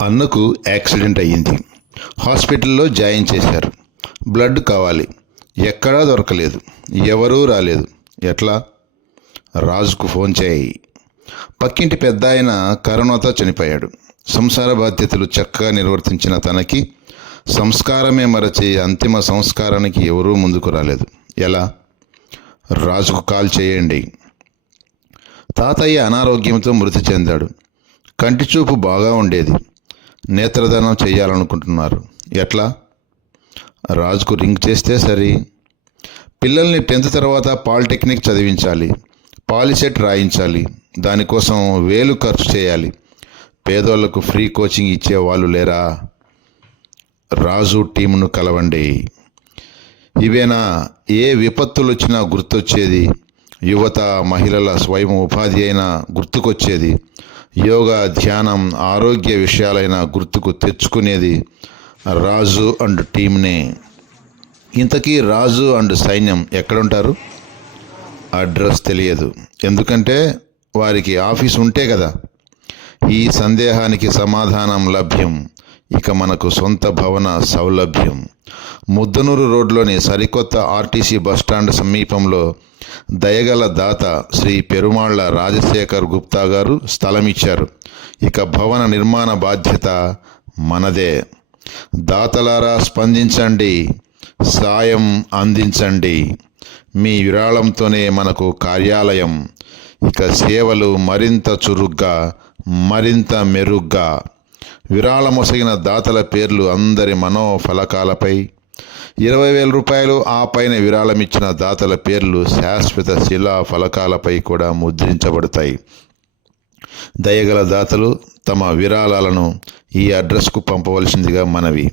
అన్నకు యాక్సిడెంట్ అయ్యింది. హాస్పిటల్లో జాయిన్ చేశారు. బ్లడ్ కావాలి. ఎక్కడా దొరకలేదు. ఎవరూ రాలేదు. ఎట్లా? రాజుకు ఫోన్ చేయి. పక్కింటి పెద్ద ఆయన కరోనాతో చనిపోయాడు. సంసార బాధ్యతలు చక్కగా నిర్వర్తించిన తనకి సంస్కారమే మరచి అంతిమ సంస్కారానికి ఎవరూ ముందుకు రాలేదు. ఎలా? రాజుకు కాల్ చేయండి. తాతయ్య అనారోగ్యంతో మృతి చెందాడు. కంటి చూపు బాగా ఉండేది. నేత్రదానం చేయాలనుకుంటున్నారు. ఎట్లా? రాజుకు రింగ్ చేస్తే సరి. పిల్లల్ని టెన్త్ తర్వాత పాలిటెక్నిక్ చదివించాలి. పాలిసెట్ రాయించాలి. దానికోసం వేలు ఖర్చు చేయాలి. పేదోళ్ళకు ఫ్రీ కోచింగ్ ఇచ్చే వాళ్ళు లేరా? రాజు టీమును కలవండి. ఇవేనా? ఏ విపత్తులు వచ్చినా గుర్తొచ్చేది. యువత మహిళల స్వయం ఉపాధి అయినా గుర్తుకొచ్చేది. యోగా ధ్యానం ఆరోగ్య విషయాలైన గుర్తుకు తెచ్చుకునేది రాజు అండ్ టీంనే ఇంతకీ రాజు అండ్ సైన్యం ఎక్కడుంటారు? అడ్రస్ తెలియదు. ఎందుకంటే వారికి ఆఫీస్ ఉంటే కదా. ఈ సందేహానికి సమాధానం లభ్యం. ఇక మనకు సొంత భవన సౌలభ్యం. ముద్దనూరు రోడ్లోని సరికొత్త ఆర్టీసీ బస్టాండ్ సమీపంలో దయగల దాత శ్రీ పెరుమాళ్ళ రాజశేఖర్ గుప్తా గారు స్థలం ఇచ్చారు ఇక భవన నిర్మాణ బాధ్యత మనదే. దాతలారా స్పందించండి. సాయం అందించండి. మీ విరాళంతోనే మనకు కార్యాలయం. ఇక సేవలు మరింత చురుగ్గా మరింత మెరుగ్గా. విరాళమొసగిన దాతల పేర్లు అందరి మనోఫలకాలపై ఇరవై వేల రూపాయలు ఆ పైన విరాళమిచ్చిన దాతల పేర్లు శాశ్వత శిలా ఫలకాలపై కూడా ముద్రించబడతాయి. దయగల దాతలు తమ విరాళాలను ఈ అడ్రస్కు పంపవలసిందిగా మనవి.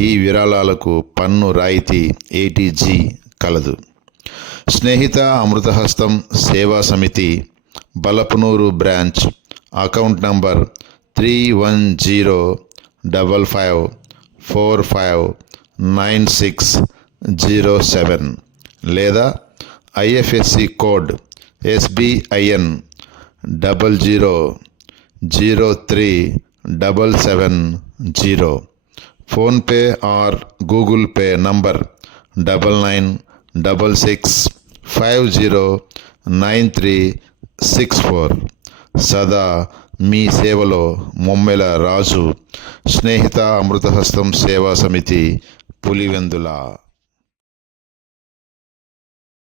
ఈ విరాళాలకు పన్ను రాయితీ ఏటీజీ కలదు. స్నేహిత అమృతహస్తం సేవా సమితి Balapanuru branch account number three one zero double five four five nine six zero seven లేదా IFSC code SBIN double zero zero three double seven zero. PhonePe or Google Pay number double nine double six five zero nine three six four. సదా మీ సేవలో మొమ్మెల రాజు స్నేహిత అమృతహస్తం సేవా సమితి పులివెందుల